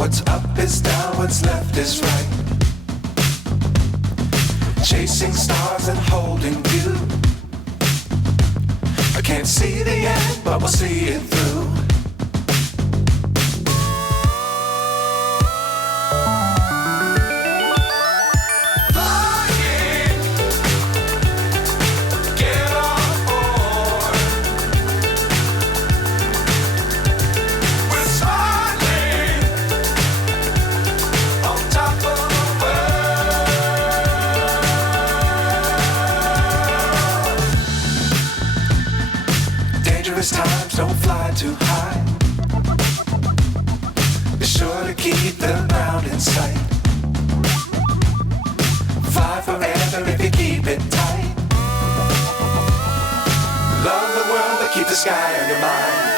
What's up is down, what's left is right. Chasing stars and holding you. I can't see the end, but we'll see it through. Dangerous times, don't fly too high. Be sure to keep the ground in sight. Fly forever if you keep it tight. Love the world, but keep the sky on your mind.